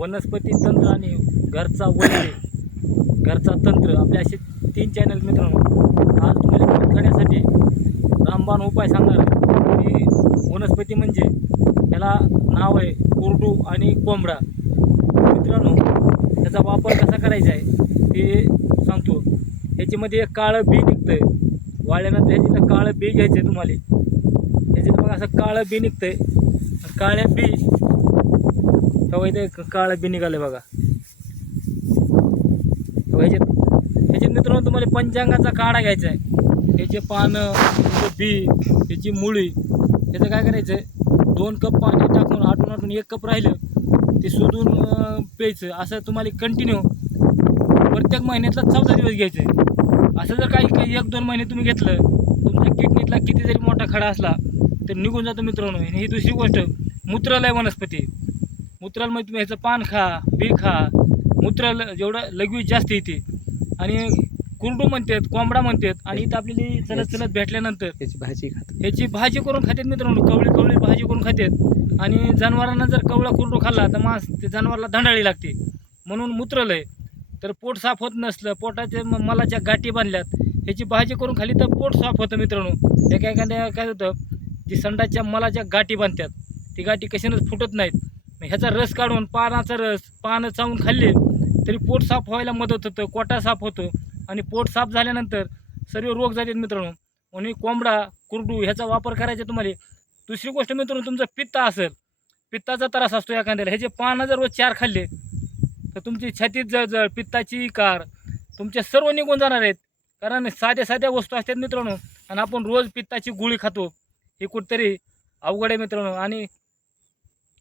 वनस्पती तंत्र आणि घरचा वैद्य घरचा तंत्र. आपले असे तीन चॅनल मित्रांनो. आज तुम्हाला करण्यासाठी रामबाण उपाय सांगणार आहे. की वनस्पती म्हणजे? त्याला नाव आहे कुरडू आणि कोंबडा. मित्रांनो त्याचा वापर कसा करायचा आहे? ते सांगतो. ह्याच्यामध्ये एक काळं बी निघतं आहे वाळल्यानंतर ह्याच्यातलं काळं बी घ्यायचं आहे तुम्हाला. ह्याच्यात मग असं काळं बी निघतं आहे काळ्या बी तेव्हा इथे काळ काळं बी निघालं बघा. तेव्हा ह्याच्यात ह्याच्यात मित्रांनो तुम्हाला पंचांगाचा काढा घ्यायचा आहे ह्याचे पानं ह्याचं बी ह्याची मुळी ह्याचं काय करायचं आहे दोन कप पाणी टाकून आटून आटून एक कप राहिलं ते शोधून प्यायचं. असं तुम्हाला कंटिन्यू प्रत्येक महिन्यातला चौदा दिवस घ्यायचं आहे असं जर काही काही एक दोन महिने तुम्ही घेतलं तुमच्या किडनीतला किती जरी मोठा खडा असला तर निघून जातो मित्रांनो. ही दुसरी गोष्ट मूत्रालय वनस्पती. मूत्रालमध्ये तुम्ही ह्याचं पान खा बी खा. मूत्राल जेवढं लघवी जास्त येते. आणि कुरडू म्हणतात कोंबडा म्हणतात आणि इथं आपल्याला चलत चलत भेटल्यानंतर त्याची भाजी खात ह्याची भाजी करून खातात मित्रांनो कवळी कवळी भाजी करून खातात. आणि जनावरांना जर कवळा कुरडू खाल्ला तर मांस ते जनावराला धंडाळी लागते. म्हणून मूत्रलय तर पोट साफ होत नसलं पोटाच्या मलाच्या गाठी बांधल्यात ह्याची भाजी करून खाली तर पोट साफ होतं मित्रांनो. एका एखाद्या काय होतं जी संडाच्या मलाच्या गाठी बांधतात. ती गाठी कशानंच फुटत नाहीत. मग ह्याचा रस काढून पानाचा रस पानं चावून खाल्ले तरी पोट साफ व्हायला मदत होतं कोटा साफ होतो. आणि पोट साफ झाल्यानंतर सर्व रोग जातात मित्रांनो. म्हणून कोंबडा कुरडू ह्याचा वापर करायचा तुम्हाला. दुसरी गोष्ट मित्रांनो तुमचा पित्त असेल पित्ताचा त्रास असतो एखाद्याला. ह्याचे पानं जर रोज चार खाल्ले तर तुमची छातीत जळजळ पित्ताची कार तुमचे सर्व निघून जाणार आहेत. कारण साध्या साध्या वस्तू असतात मित्रांनो. आणि आपण रोज पित्ताची गोळी खातो. हे कुठतरी अवघड आहे मित्रांनो. आणि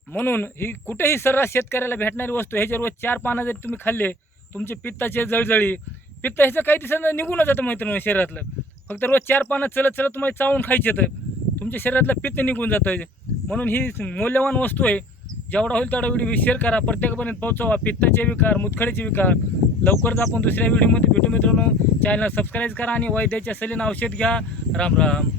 म्हणून ही कुठेही सर्रास शेतकऱ्याला भेटणारी वस्तू ह्याचे रोज चार पानं जरी तुम्ही खाल्ले तुमचे पित्ताचे जळजळी पित्त ह्याचं काही दिवसांना निघूनच जातं मित्रांनो शरीरातलं. फक्त रोज चार पानं चलत चलत तुम्हाला चावून खायचे तर तुमच्या शरीरातलं पित्त निघून जातं. म्हणून ही मौल्यवान वस्तू आहे. जेवढा होईल तेवढा व्हिडिओ शेअर करा. प्रत्येकापर्यंत पोहोचवा. पित्ताचे विकार मुतखड्याचे विकार. लवकरच आपण दुसऱ्या व्हिडिओमध्ये भेटू मित्रांनो. चॅनल सबस्क्राईब करा आणि वैद्याच्या सलीन औषध घ्या. राम राम.